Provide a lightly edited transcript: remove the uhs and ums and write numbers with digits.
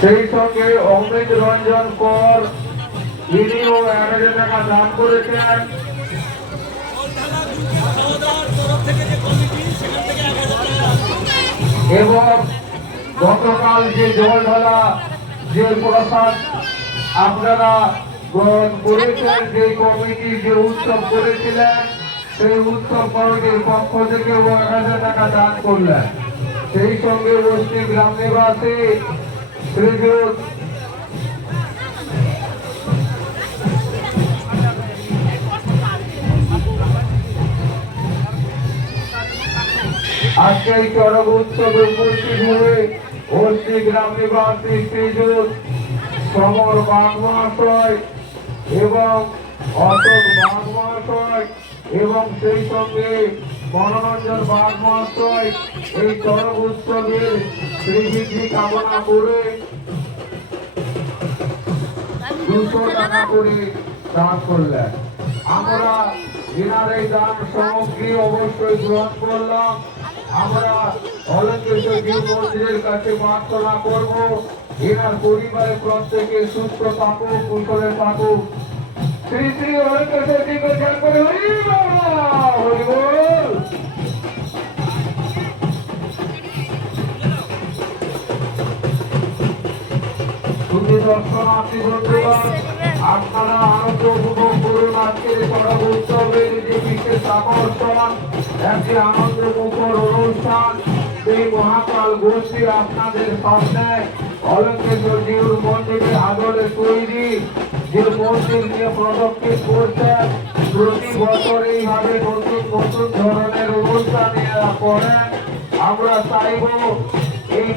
সেই সঙ্গে অমৃত রঞ্জন কর ইনিও 1000 টাকা দান করেছেন এবং গতকাল যে জল ঢালা যে প্রসাদ আপনারা গ্রহণ করেছেন, যে কমিটি যে উৎসব করেছিলেন সেই উৎসব কমিটির পক্ষ থেকে 1000 টাকা দান করলেন। সেই সঙ্গে বস্তি গ্রাম নিবাসী শ্রীযুত আজকে এই চরক উৎসবে উপস্থিত হয়ে বস্তি গ্রাম নিবাসী শ্রীযুত সমর বাগ মহাশয় এবং অশোক বাগ মহাশয় এবং সেই সঙ্গে মনোরঞ্জন বাগ মহাশয় এই চরক উৎসবের শ্রীবৃদ্ধি কামনা করে 200 টাকা করে দান করলেন। আমরা এনার এই দান সামগ্রী অবশ্যই গ্রহণ করলাম। আমরা অলঙ্কেশ্বর জিউ মন্দিরের কাছে প্রার্থনা করব এনার পরিবারের প্রত্যেকে সুস্থ থাকুক, কুশলে থাকুক। শ্রী শ্রী অলঙ্কেশ্বর জিউকে ধ্যান করে হরি বল। শুধু দর্শনার্থী বন্ধুগণ, আপনারা আনন্দ উপভোগ করুন আজকের চরক উৎসবের যে বিশেষ আকর্ষণ, একটি আনন্দ মুখর অনুষ্ঠান। সেই মহাকাল গোষ্ঠী আপনাদের সামনে অলঙ্কেশ্বর জিউর মন্দিরের আদলে তৈরি যে মন্দির নিয়ে প্রদক্ষিণ করছেন। প্রতি বছর এইভাবে নতুন নতুন ধরনের অনুষ্ঠান করেন। আমরা চাইব এই